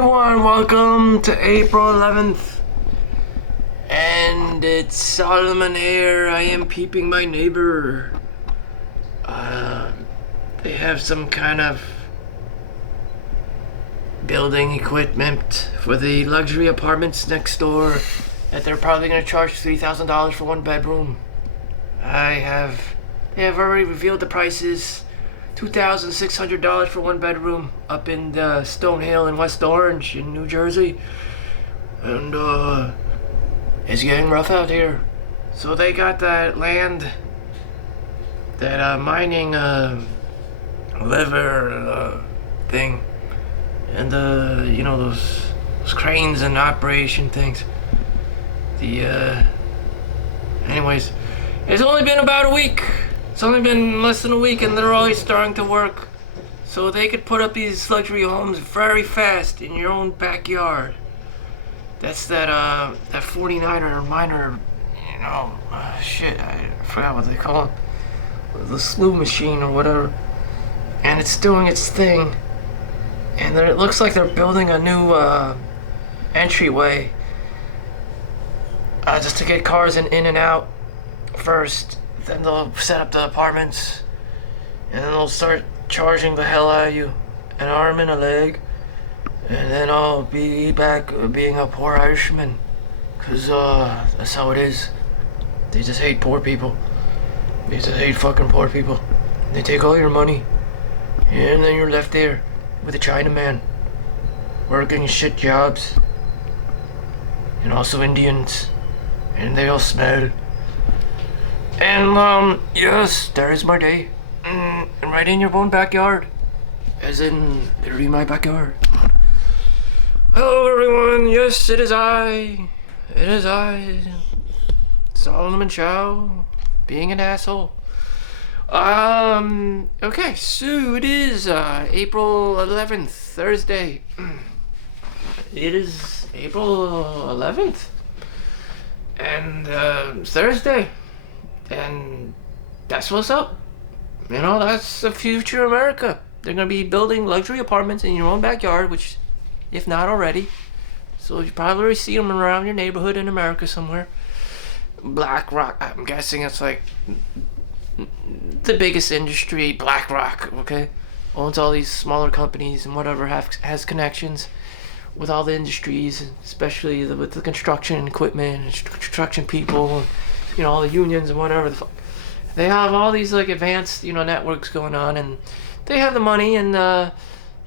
everyone, welcome to April 11th. And it's Solomon here. I am peeping my neighbor. They have some kind of building equipment for the luxury apartments next door that they're probably going to charge $3,000 for one bedroom. They have already revealed the prices. $2,600 for one bedroom up in the Stonehill in West Orange in New Jersey. And it's getting rough out here. So they got that land, that mining lever thing, and those cranes and operation things. Anyways, it's only been about a week. It's only been less than a week and they're already starting to work. So they could put up these luxury homes very fast in your own backyard. That's that 49er miner, shit, I forgot what they call it. The slew machine or whatever. And it's doing its thing. And it looks like they're building a new entryway. Just to get cars in and out first. Then they'll set up the apartments, and then they'll start charging the hell out of you, an arm and a leg, and then I'll be back being a poor Irishman, cause that's how it is. They just hate poor people. They just hate fucking poor people. They take all your money, and then you're left there with a Chinaman, working shit jobs, and also Indians, and they all smell. And, yes, there is my day. And right in your own backyard. As in, literally my backyard. Hello, everyone. Yes, it is I. It is I. Solomon Chau. Being an asshole. Okay, so it is, April 11th, Thursday. It is April 11th. And, Thursday. And that's what's up. That's the future America. They're going to be building luxury apartments in your own backyard, which, if not already. So you probably already see them around your neighborhood in America somewhere. BlackRock, I'm guessing it's like the biggest industry, BlackRock, okay? Owns all these smaller companies and whatever has connections with all the industries, especially with the construction equipment and construction people. All the unions and whatever the fuck. They have all these advanced, networks going on, and they have the money, and they're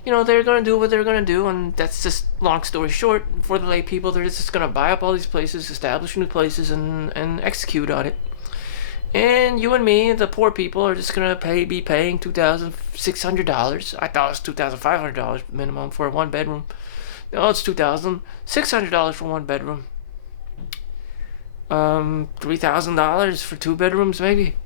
gonna do what they're gonna do, and that's just, long story short, for the lay people, they're just gonna buy up all these places, establish new places, and execute on it. And you and me, the poor people, are just gonna be paying $2,600. I thought it was $2,500 minimum for a one bedroom. No, it's $2,600 for one bedroom. $3,000 for two bedrooms, maybe.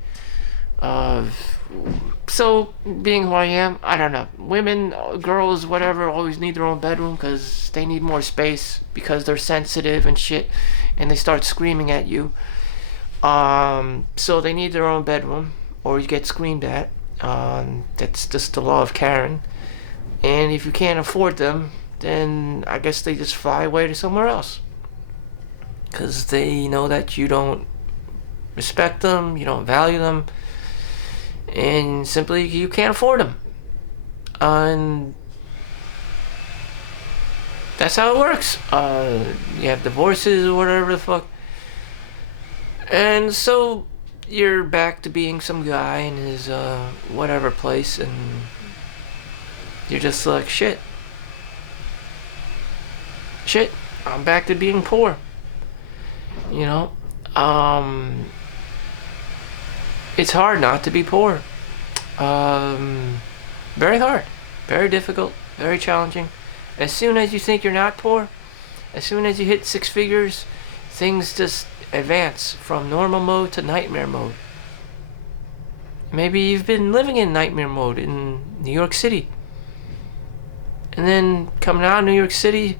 So, being who I am, I don't know. Women, girls, whatever, always need their own bedroom because they need more space because they're sensitive and shit, and they start screaming at you. So they need their own bedroom, or you get screamed at. That's just the law of Karen. And if you can't afford them, then I guess they just fly away to somewhere else. Because they know that you don't respect them, you don't value them, and simply you can't afford them. And that's how it works. You have divorces or whatever the fuck. And so you're back to being some guy in his whatever place, and you're just like, shit, I'm back to being poor. It's hard not to be poor. Very hard, very difficult, very challenging. As soon as you think you're not poor, as soon as you hit six figures, things just advance from normal mode to nightmare mode. Maybe you've been living in nightmare mode in New York City. And then coming out of New York City,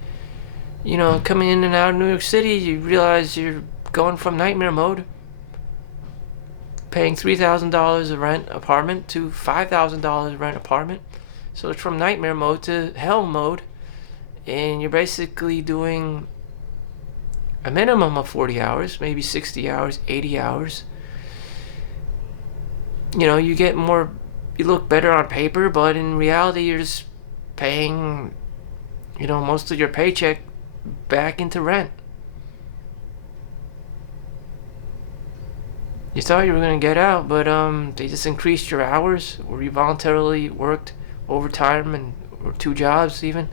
coming in and out of New York City, you realize you're going from nightmare mode, paying $3,000 a rent apartment to $5,000 rent apartment. So it's from nightmare mode to hell mode. and you're basically doing a minimum of 40 hours, maybe 60 hours, 80 hours. You get more, you look better on paper, but in reality, you're just paying, most of your paycheck back into rent. You thought you were going to get out, but they just increased your hours, or you voluntarily worked overtime or 2 jobs even,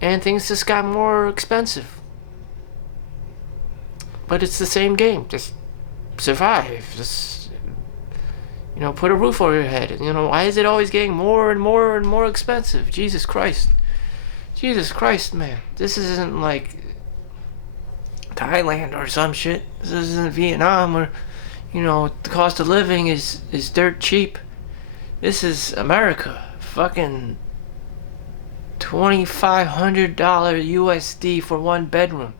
and things just got more expensive. But it's the same game. Just survive. Just put a roof over your head. Why is it always getting more and more and more expensive? Jesus Christ, man. This isn't like Thailand or some shit. This isn't Vietnam where the cost of living is dirt cheap. This is America. Fucking $2,500 USD for 1 bedroom.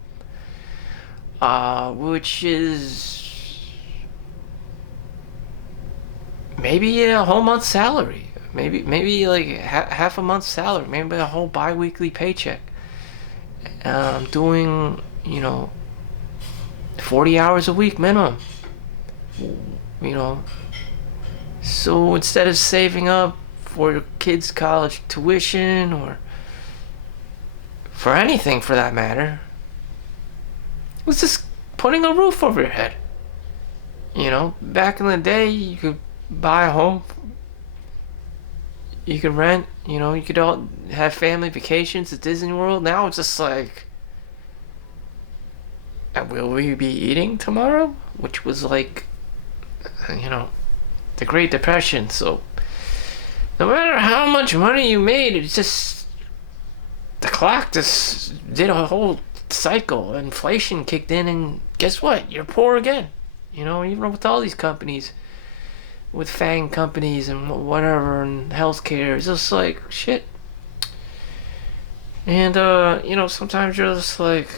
Which is maybe a whole month's salary. Maybe like half a month's salary. Maybe a whole bi-weekly paycheck. Doing 40 hours a week minimum. So instead of saving up for your kids' college tuition or for anything for that matter, was just putting a roof over your head. Back in the day, you could buy a home, you could rent, you could all have family vacations at Disney World. Now it's just like, will we be eating tomorrow? Which was like, the Great Depression. So no matter how much money you made, it's just the clock just did a whole cycle. Inflation kicked in, and guess what? You're poor again. Even with all these companies, with FANG companies and whatever, and healthcare, it's just like shit. And sometimes you're just like,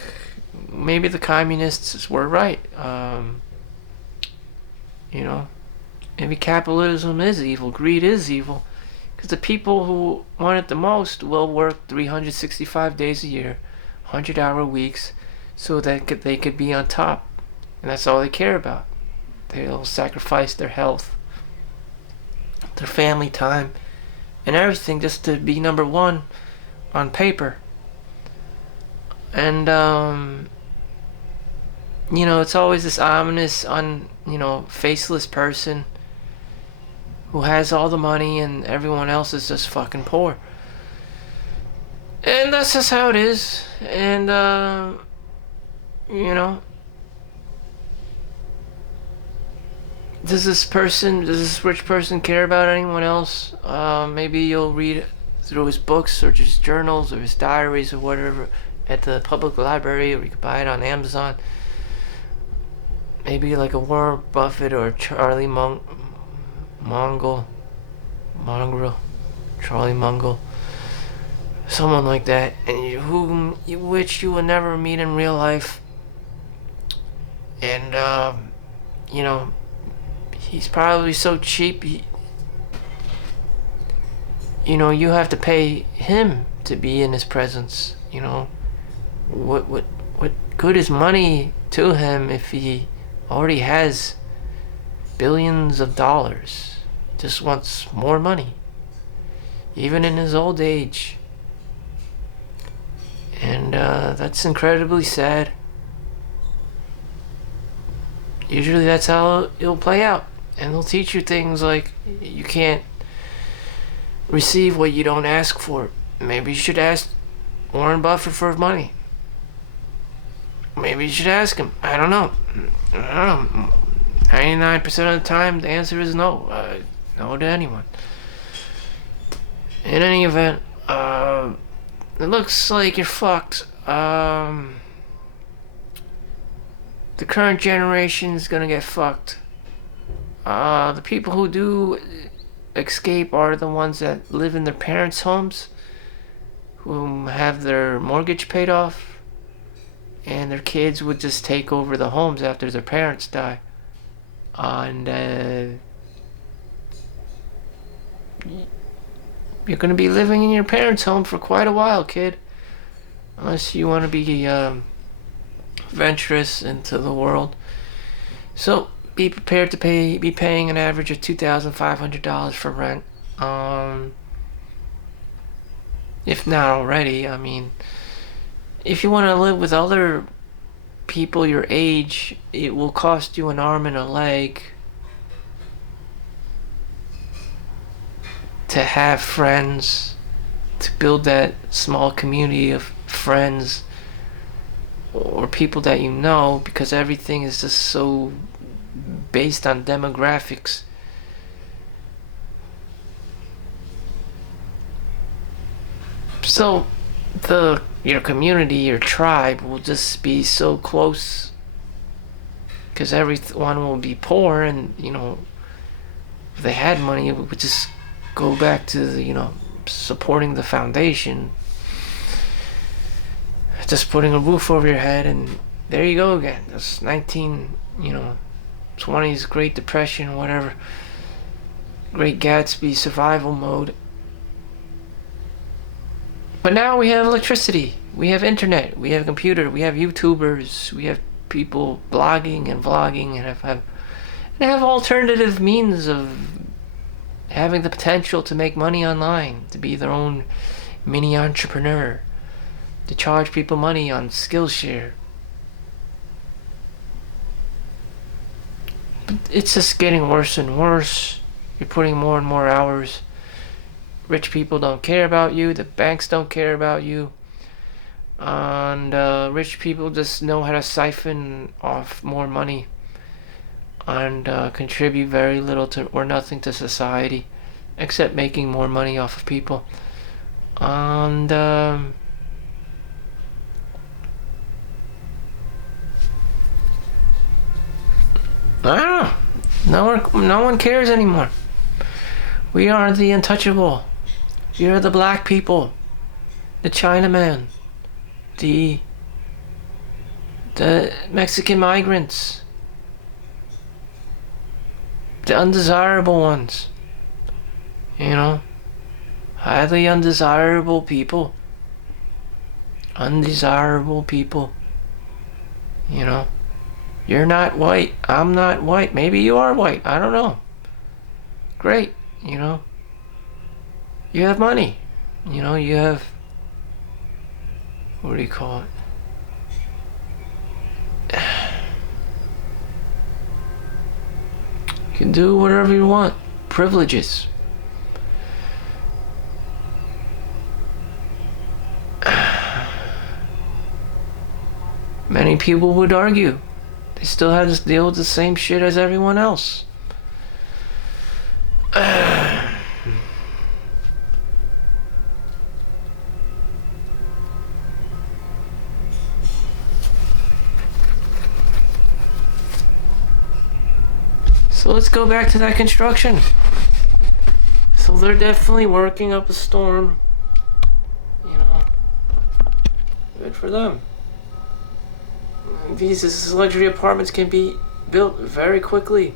maybe the communists were right. Maybe capitalism is evil, greed is evil, because the people who want it the most will work 365 days a year, 100-hour weeks, so that they could be on top. And that's all they care about. They'll sacrifice their health, their family time, and everything just to be number one on paper. And it's always this ominous, faceless person who has all the money and everyone else is just fucking poor. And that's just how it is. And does this rich person care about anyone else? Maybe you'll read through his books or his journals or his diaries or whatever at the public library, or you could buy it on Amazon. Maybe like a Warren Buffett or Charlie Mongrel, Charlie Mungle, someone like that, and which you will never meet in real life. And he's probably so cheap. You have to pay him to be in his presence. What good is money to him if he already has billions of dollars? Just wants more money, even in his old age. And that's incredibly sad. Usually that's how it'll play out. And they'll teach you things like, you can't receive what you don't ask for. Maybe you should ask Warren Buffett for money. Maybe you should ask him. I don't know. 99% of the time, the answer is no. No to anyone. In any event, it looks like you're fucked. The current generation's gonna get fucked. The people who do escape are the ones that live in their parents' homes, who have their mortgage paid off, and their kids would just take over the homes after their parents die. And you're gonna be living in your parents' home for quite a while, kid. unless you want to be venturous into the world. So be prepared to be paying an average of $2,500 for rent. If not already, I mean, if you want to live with other people your age, it will cost you an arm and a leg to have friends, to build that small community of friends or people that you know, because everything is just so based on demographics. So your community, your tribe will just be so close because everyone will be poor, and if they had money, it would just go back to supporting the foundation, just putting a roof over your head, and there you go again. That's 20s Great Depression, whatever, Great Gatsby survival mode. But now we have electricity, we have internet, we have computer, we have YouTubers, we have people blogging and vlogging, and have alternative means of having the potential to make money online, to be their own mini entrepreneur, to charge people money on Skillshare. But it's just getting worse and worse. You're putting more and more hours. Rich people don't care about you. The banks don't care about you. And rich people just know how to siphon off more money and contribute very little to or nothing to society, except making more money off of people. And I don't know. No one cares anymore. We are the untouchable. You're the black people, the Chinaman, the Mexican migrants, the undesirable ones. Highly undesirable people. Undesirable people. You're not white. I'm not white. Maybe you are white. I don't know. Great. You have money. You have, what do you call it? You can do whatever you want. Privileges. Many people would argue they still have to deal with the same shit as everyone else. So let's go back to that construction. So they're definitely working up a storm. Good for them. These luxury apartments can be built very quickly.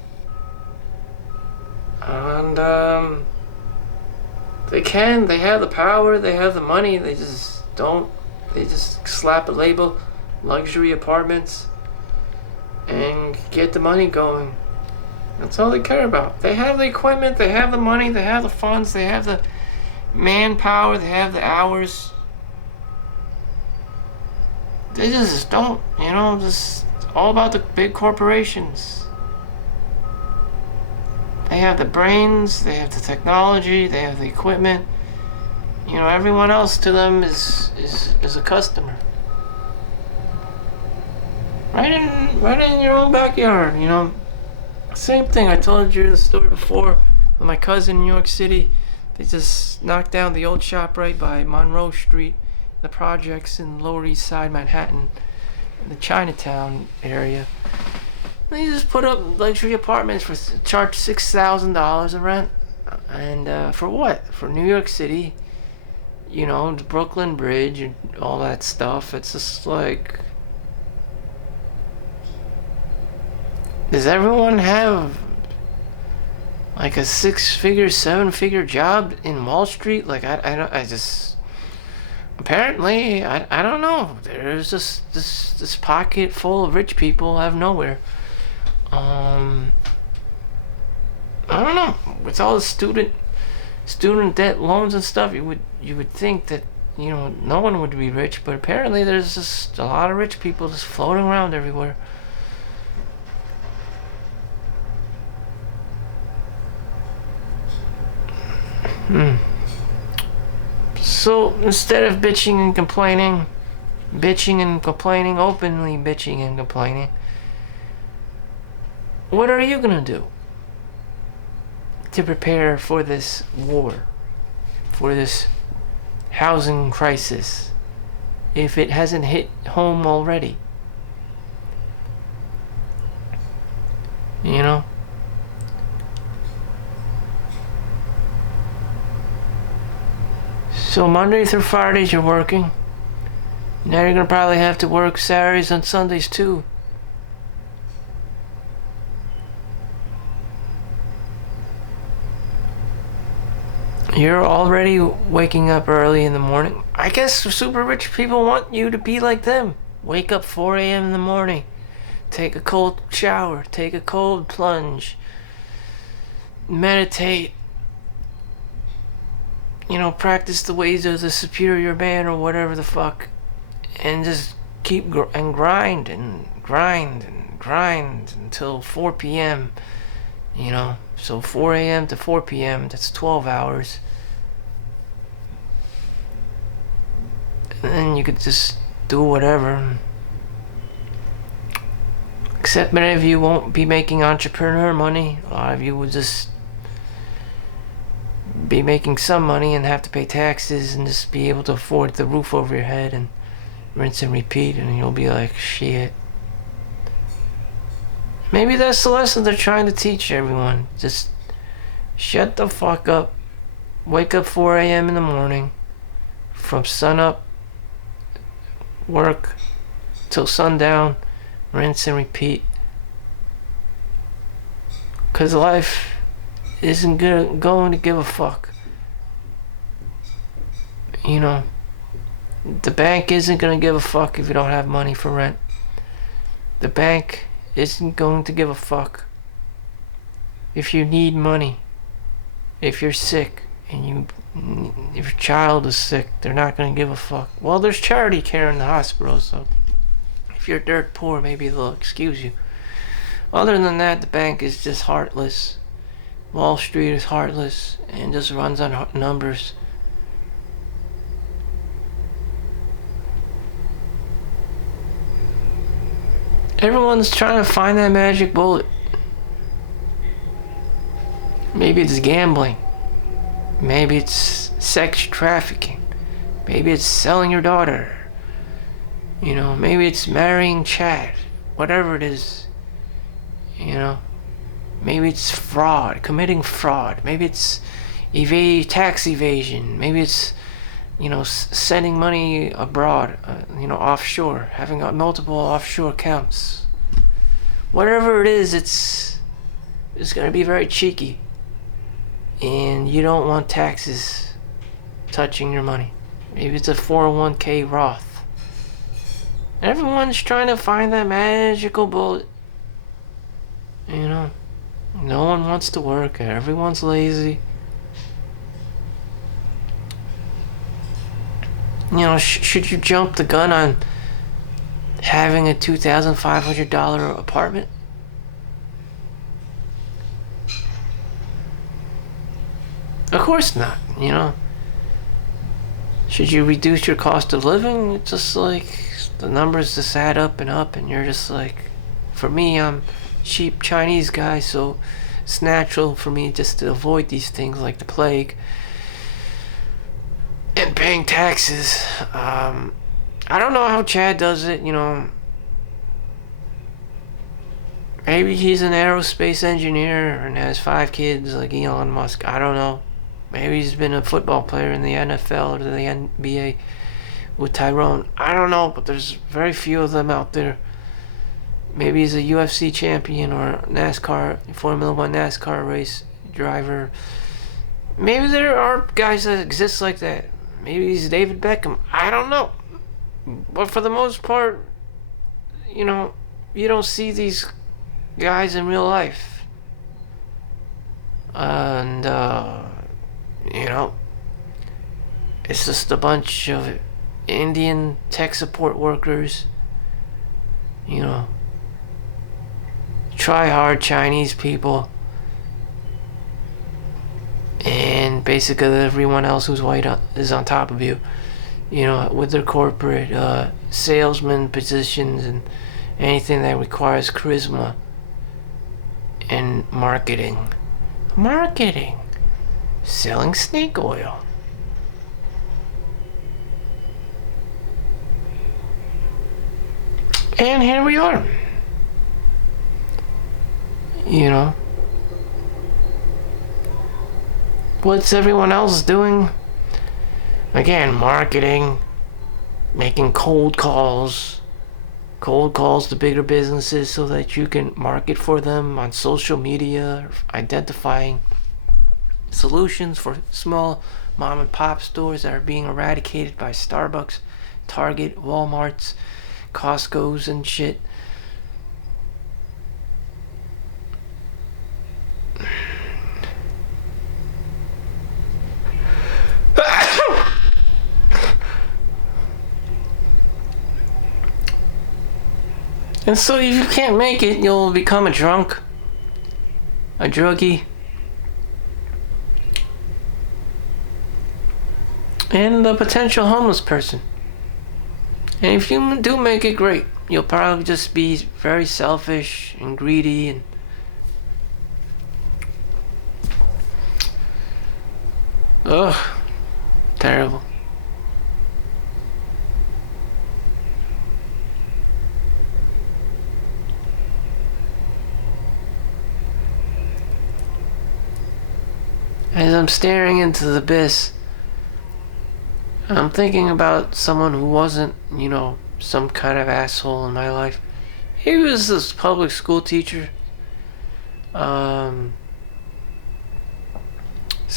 And they have the power, they have the money, they just slap a label, luxury apartments, and get the money going. That's all they care about. They have the equipment, they have the money, they have the funds, they have the manpower, they have the hours. They just don't, just all about the big corporations. They have the brains, they have the technology, they have the equipment. Everyone else to them is a customer. Right in your own backyard, Same thing, I told you the story before with my cousin in New York City. They just knocked down the old ShopRite by Monroe Street, the projects in Lower East Side Manhattan, in the Chinatown area. They just put up luxury apartments charge $6,000 a rent. And for what? For New York City, the Brooklyn Bridge and all that stuff. It's just like, does everyone have like a 6-figure, 7-figure job in Wall Street? Like, apparently, I don't know. There's this pocket full of rich people out of nowhere. I don't know. With all the student debt loans and stuff, you would think that no one would be rich, but apparently there's just a lot of rich people just floating around everywhere. So instead of bitching and complaining, openly bitching and complaining, what are you gonna do to prepare for this war, for this housing crisis, if it hasn't hit home already? You know? So Monday through Fridays you're working. Now you're gonna probably have to work Saturdays and Sundays too. You're already waking up early in the morning. I guess super rich people want you to be like them. Wake up 4 a.m. in the morning. Take a cold shower. Take a cold plunge. Meditate. Practice the ways of the superior man or whatever the fuck. And just keep and grind until 4 p.m. So 4 a.m. to 4 p.m. That's 12 hours. And then you could just do whatever. Except many of you won't be making entrepreneur money. A lot of you will just be making some money and have to pay taxes and just be able to afford the roof over your head and rinse and repeat, and you'll be like, shit. Maybe that's the lesson they're trying to teach everyone. Just shut the fuck up. Wake up 4 a.m. in the morning. From sun up, work till sundown, rinse and repeat. Because life isn't going to give a fuck. The bank isn't going to give a fuck if you don't have money for rent. The bank isn't going to give a fuck if you need money. If you're sick and if your child is sick, they're not going to give a fuck. Well, there's charity care in the hospital, so if you're dirt poor, maybe they'll excuse you. Other than that, the bank is just heartless. Wall Street is heartless and just runs on numbers. Everyone's trying to find that magic bullet. Maybe it's gambling. Maybe it's sex trafficking. Maybe it's selling your daughter. Maybe it's marrying Chad. Whatever it is. Maybe it's fraud, committing fraud. Maybe it's tax evasion. Maybe it's, sending money abroad, offshore, having multiple offshore accounts. Whatever it is, it's going to be very cheeky. And you don't want taxes touching your money. Maybe it's a 401k Roth. Everyone's trying to find that magical bullet. No one wants to work. Everyone's lazy. Should you jump the gun on having a $2,500 apartment? Of course not, Should you reduce your cost of living? It's just like the numbers just add up, and you're just like, for me, I'm cheap Chinese guy, so it's natural for me just to avoid these things like the plague and paying taxes. I don't know how Chad does it. Maybe he's an aerospace engineer and has 5 kids like Elon Musk. I don't know. Maybe he's been a football player in the NFL or the NBA with Tyrone. I don't know, but there's very few of them out there. Maybe he's a UFC champion or NASCAR, Formula One NASCAR race driver. Maybe there are guys that exist like that. Maybe he's David Beckham. I don't know. But for the most part, you know, you don't see these guys in real life. And, you know, it's just a bunch of Indian tech support workers, you know, try hard Chinese people, and basically everyone else who's white is on top of you, you know, with their corporate salesman positions and anything that requires charisma and marketing. Selling snake oil. And here we are. You know, what's everyone else doing? Again, marketing, making cold calls to bigger businesses so that you can market for them on social media, identifying solutions for small mom and pop stores that are being eradicated by Starbucks, Target, Walmarts, Costco's and shit. And so if you can't make it, you'll become a drunk, a druggie, and a potential homeless person. And if you do make it, great. You'll probably just be very selfish and greedy and ugh, terrible. As I'm staring into the abyss, I'm thinking about someone who wasn't, you know, some kind of asshole in my life. He was this public school teacher. Some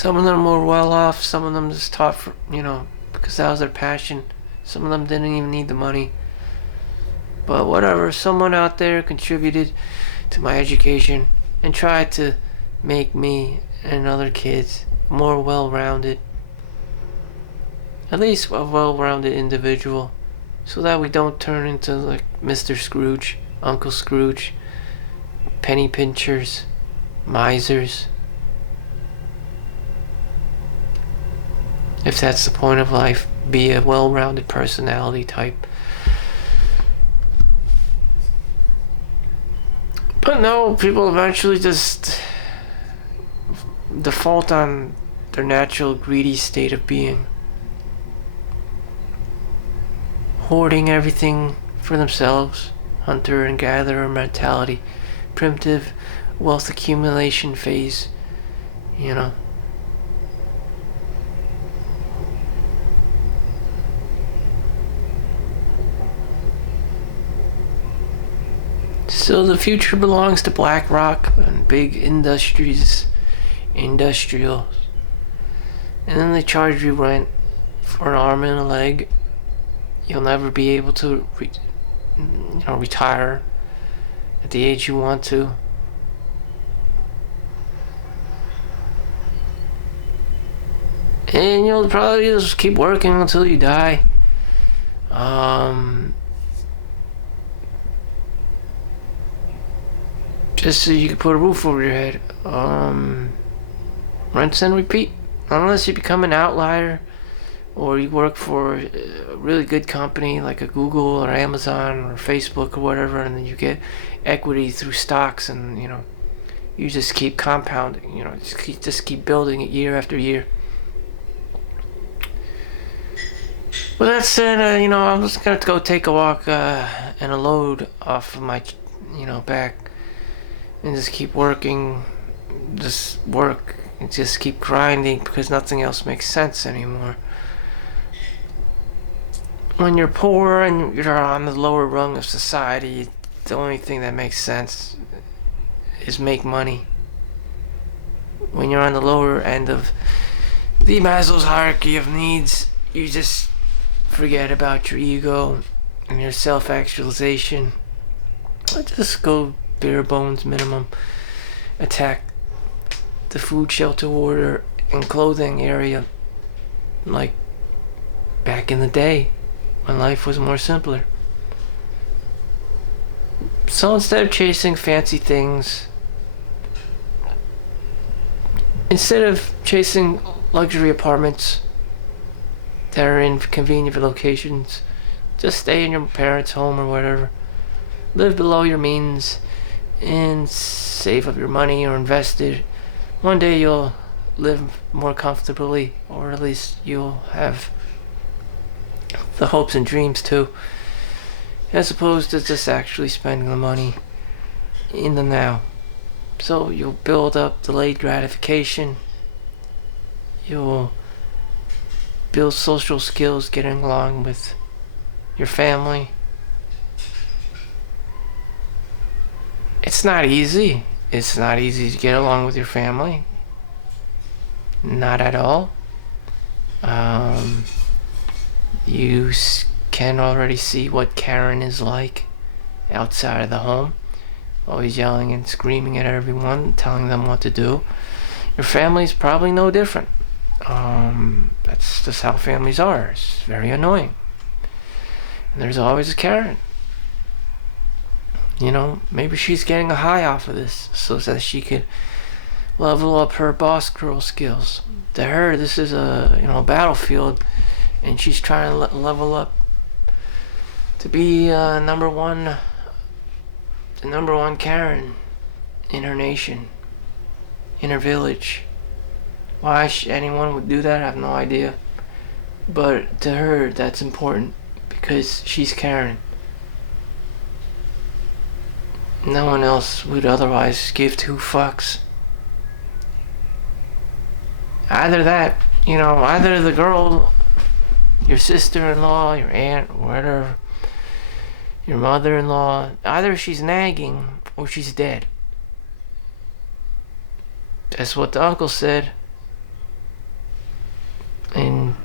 of them were well off, some of them just taught for, you know, because that was their passion. Some of them didn't even need the money. But whatever, someone out there contributed to my education and tried to make me and other kids more well-rounded. At least a well-rounded individual, so that we don't turn into like Mr. Scrooge, Uncle Scrooge, penny pinchers, misers. If that's the point of life, be a well-rounded personality type. But no, people eventually just default on their natural greedy state of being. Hoarding everything for themselves, hunter and gatherer mentality, primitive wealth accumulation phase, you know. So the future belongs to BlackRock and big industrials. And then they charge you rent for an arm and a leg. You'll never be able to retire at the age you want to. And you'll probably just keep working until you die. Just so you can put a roof over your head. Rinse and repeat. Unless you become an outlier, or you work for a really good company like a Google or Amazon or Facebook or whatever, and then you get equity through stocks, and you know, you just keep compounding. You know, just keep building it year after year. With that said, you know, I'm just gonna go take a walk and a load off of my, you know, back, and just keep working, just work, and just keep grinding because nothing else makes sense anymore. When you're poor and you're on the lower rung of society, the only thing that makes sense is make money. When you're on the lower end of the Maslow's hierarchy of needs, you just forget about your ego and your self-actualization. Just go bare bones minimum. Attack the food, shelter, water, and clothing area like back in the day when life was more simpler. So instead of chasing fancy things, instead of chasing luxury apartments that are in convenient locations, just stay in your parents' home or whatever. Live below your means and save up your money or invest it. One day you'll live more comfortably, or at least you'll have the hopes and dreams too, as opposed to just actually spending the money in the now. So you'll build up delayed gratification. You'll build social skills getting along with your family. It's not easy. It's not easy to get along with your family. Not at all. You can already see what Karen is like outside of the home. Always yelling and screaming at everyone, telling them what to do. Your family's probably no different. That's just how families are. It's very annoying. And there's always a Karen. You know, maybe she's getting a high off of this so that she could level up her boss girl skills. To her, this is a battlefield, and she's trying to level up to be the number one Karen in her nation, in her village. Why anyone would do that, I have no idea. But to her, that's important because she's Karen. No one else would otherwise give two fucks. Either that, either the girl, your sister-in-law, your aunt, or whatever, your mother-in-law, either she's nagging or she's dead. That's what the uncle said in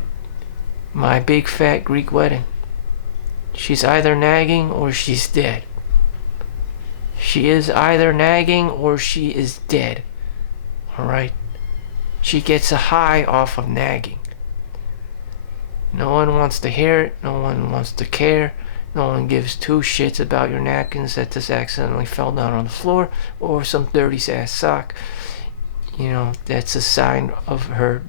my big fat Greek wedding. She's either nagging or she's dead. She is either nagging or she is dead. Alright? She gets a high off of nagging. No one wants to hear it. No one wants to care. No one gives two shits about your napkins that just accidentally fell down on the floor or some dirty ass sock. That's a sign of her,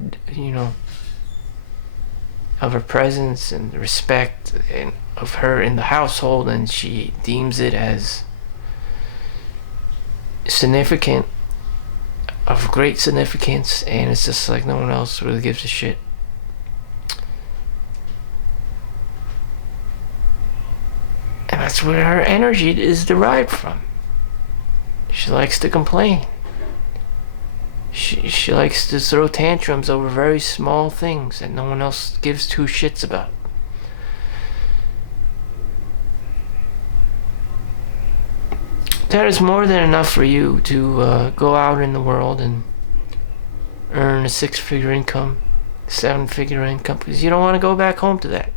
of her presence and respect and of her in the household, and she deems it as significant, of great significance, and it's just like no one else really gives a shit. And that's where her energy is derived from. She likes to complain. She likes to throw tantrums over very small things that no one else gives two shits about. That is more than enough for you to go out in the world and earn a 6-figure income, 7-figure income, because you don't want to go back home to that.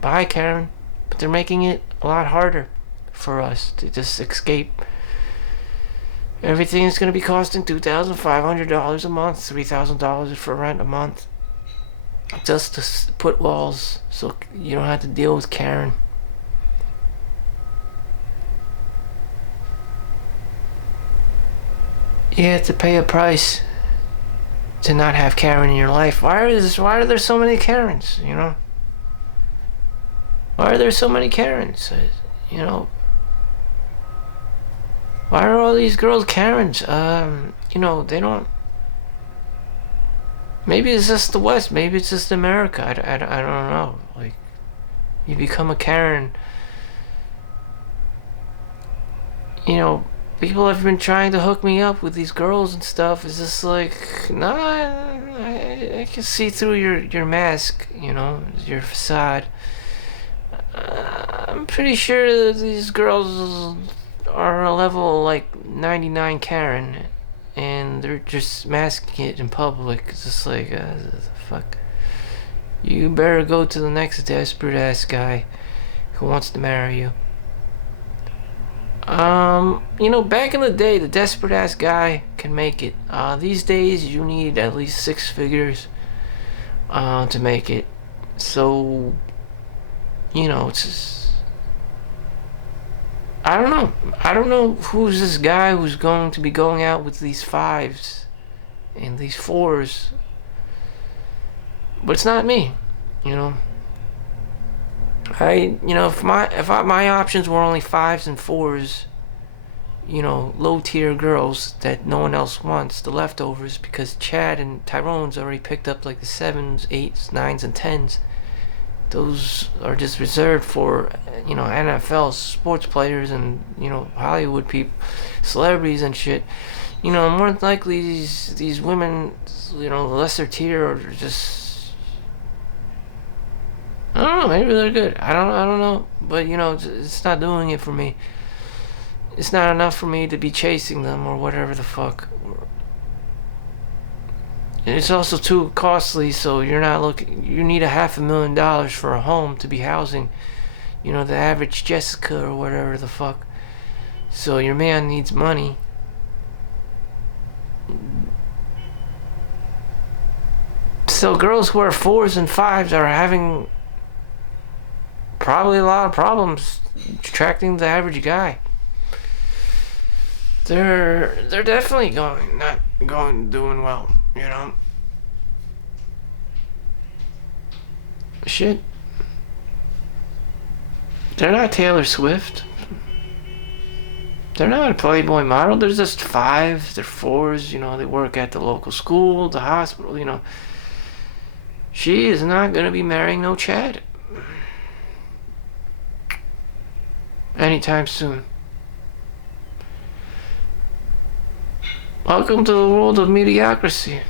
Bye, Karen. But they're making it a lot harder for us to just escape. Everything is going to be costing $2,500 a month, $3,000 for rent a month, just to put walls so you don't have to deal with Karen. You have to pay a price to not have Karen in your life. Why are there so many Karens, Why are there so many Karens? Why are all these girls Karens? They don't... Maybe it's just the West. Maybe it's just America. I don't know. Like, you become a Karen. People have been trying to hook me up with these girls and stuff. It's just like, nah, I can see through your mask, your facade. I'm pretty sure that these girls are a level like 99 Karen, and they're just masking it in public. It's just like, the fuck. You better go to the next desperate ass guy who wants to marry you. Back in the day, the desperate ass guy can make it. These days, you need at least 6 figures to make it. So, it's just, I don't know. I don't know who's this guy who's going to be going out with these 5s and these 4s. But it's not me, if my options were only 5s and 4s, low tier girls that no one else wants, the leftovers, because Chad and Tyrone's already picked up like the 7s, 8s, 9s, and 10s. Those are just reserved for, NFL sports players and, Hollywood people, celebrities and shit. More than likely these women, lesser tier are just, I don't know, maybe they're good. I don't know. But, it's not doing it for me. It's not enough for me to be chasing them or whatever the fuck. And it's also too costly, so you're not looking. You need $500,000 for a home to be housing, the average Jessica or whatever the fuck. So your man needs money. So girls who are 4s and 5s are having probably a lot of problems attracting the average guy. They're definitely doing well, Shit. They're not Taylor Swift. They're not a Playboy model. They're just 5s, they're 4s, they work at the local school, the hospital, She is not gonna be marrying no Chad anytime soon. Welcome to the world of mediocrity.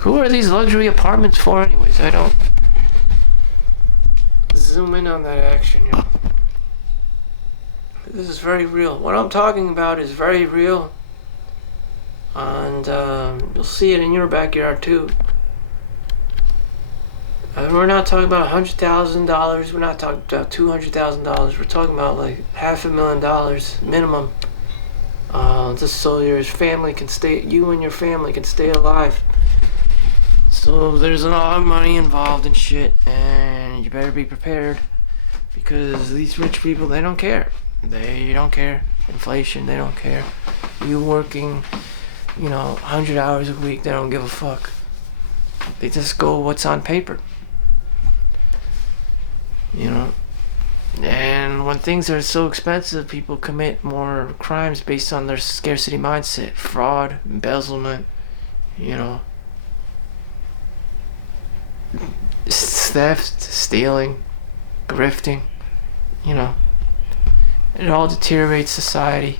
Who are these luxury apartments for anyways? I don't zoom in on that action, This is very real. What I'm talking about is very real. And you'll see it in your backyard too. We're not talking about $100,000. We're not talking about $200,000. We're talking about like $500,000 minimum. Just so your family can stay. You and your family can stay alive. So there's a lot of money involved in shit, and you better be prepared because these rich people, they don't care. They don't care. Inflation, they don't care. You working, 100 hours a week, they don't give a fuck. They just go what's on paper. And when things are so expensive, people commit more crimes based on their scarcity mindset. Fraud, embezzlement, theft, stealing, grifting, It all deteriorates society.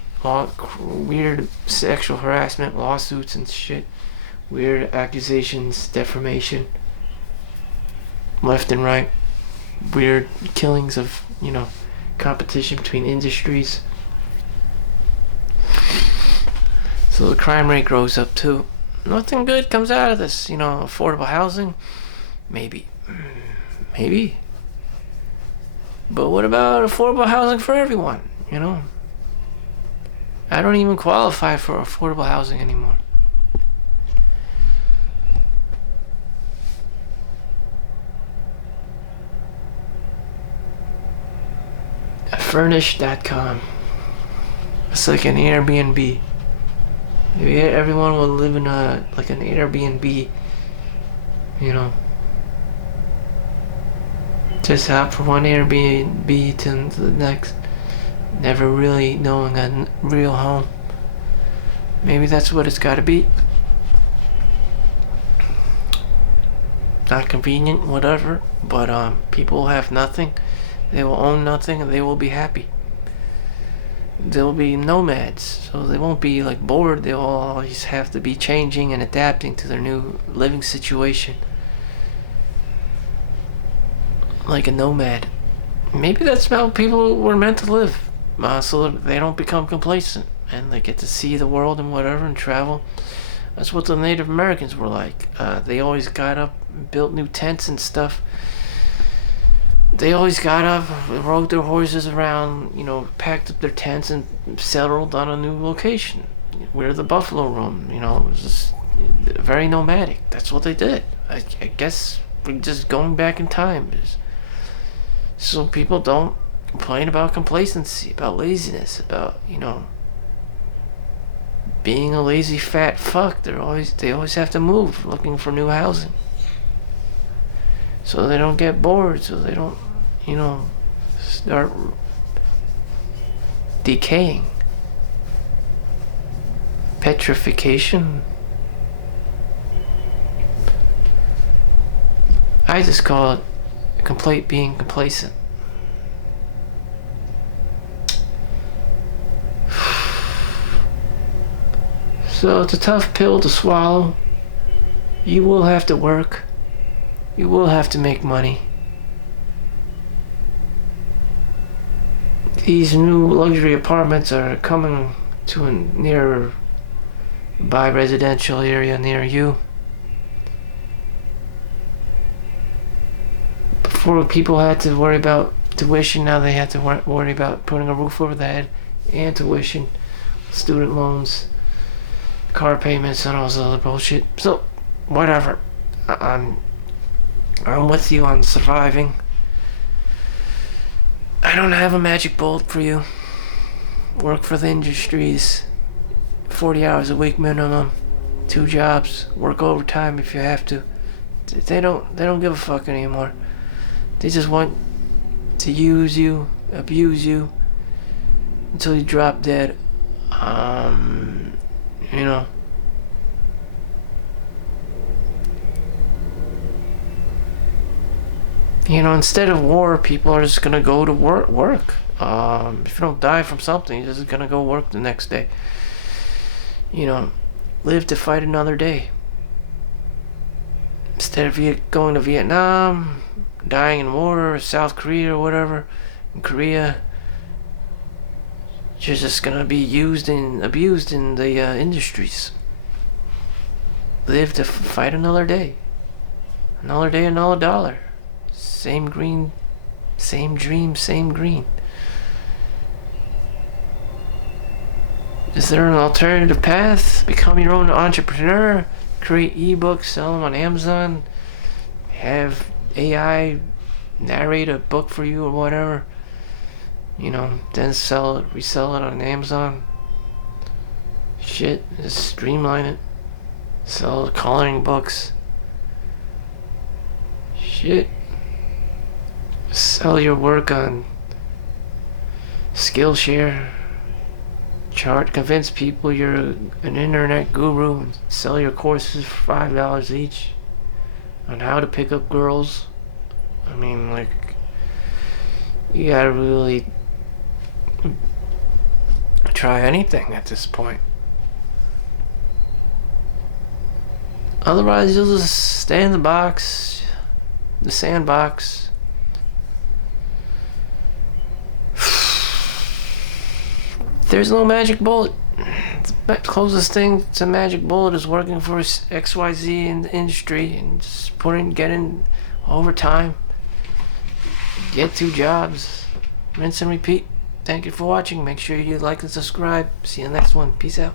Weird sexual harassment, lawsuits and shit. Weird accusations, defamation, left and right. Weird killings of, competition between industries. So the crime rate grows up too. Nothing good comes out of this, affordable housing. Maybe. But what about affordable housing for everyone, I don't even qualify for affordable housing anymore. Furnish.com. It's like an Airbnb. Maybe everyone will live in an Airbnb, just hop from one Airbnb to the next, never really knowing a real home. Maybe that's what it's gotta be. Not convenient, whatever, but people will have nothing. They will own nothing and they will be happy. They'll be nomads, so they won't be bored. They'll always have to be changing and adapting to their new living situation. Like a nomad. Maybe that's how people were meant to live, so that they don't become complacent and they get to see the world and whatever and travel. That's what the Native Americans were like. They always got up, built new tents and stuff. They always got up, rode their horses around, packed up their tents and settled on a new location where the buffalo roam. It was just very nomadic. That's what they did. I guess we're just going back in time. So people don't complain about complacency, about laziness, about, being a lazy fat fuck. They always have to move, looking for new housing. So they don't get bored, so they don't, start decaying. Petrification. I just call it being complacent. So it's a tough pill to swallow. You will have to work. You will have to make money. These new luxury apartments are coming to a nearby residential area near you. Before people had to worry about tuition, now they have to worry about putting a roof over their head and tuition, student loans, car payments, and all this other bullshit. So, whatever. I'm with you on surviving. I don't have a magic bullet for you. Work for the industries. 40 hours a week minimum. 2 jobs. Work overtime if you have to. They don't give a fuck anymore. They just want to use you, abuse you, until you drop dead. Instead of war, people are just gonna go to work. If you don't die from something, you're just gonna go work the next day. Live to fight another day. Instead of going to Vietnam, dying in war, or South Korea or whatever, in Korea, you're just gonna be used and abused in the industries. Live to fight another day. Another day, another dollar. Same green, same dream, same green. Is there an alternative path? Become your own entrepreneur, create ebooks, sell them on Amazon, have AI narrate a book for you or whatever, then resell it on Amazon. Shit, just streamline it. Sell coloring books. Shit. Sell your work on Skillshare. Convince people you're an internet guru and sell your courses for $5 each on how to pick up girls. You gotta really try anything at this point. Otherwise, you'll just stay in the sandbox. There's no magic bullet. The closest thing to magic bullet is working for XYZ in the industry and just get in overtime. Get 2 jobs. Rinse and repeat. Thank you for watching. Make sure you like and subscribe. See you in the next one. Peace out.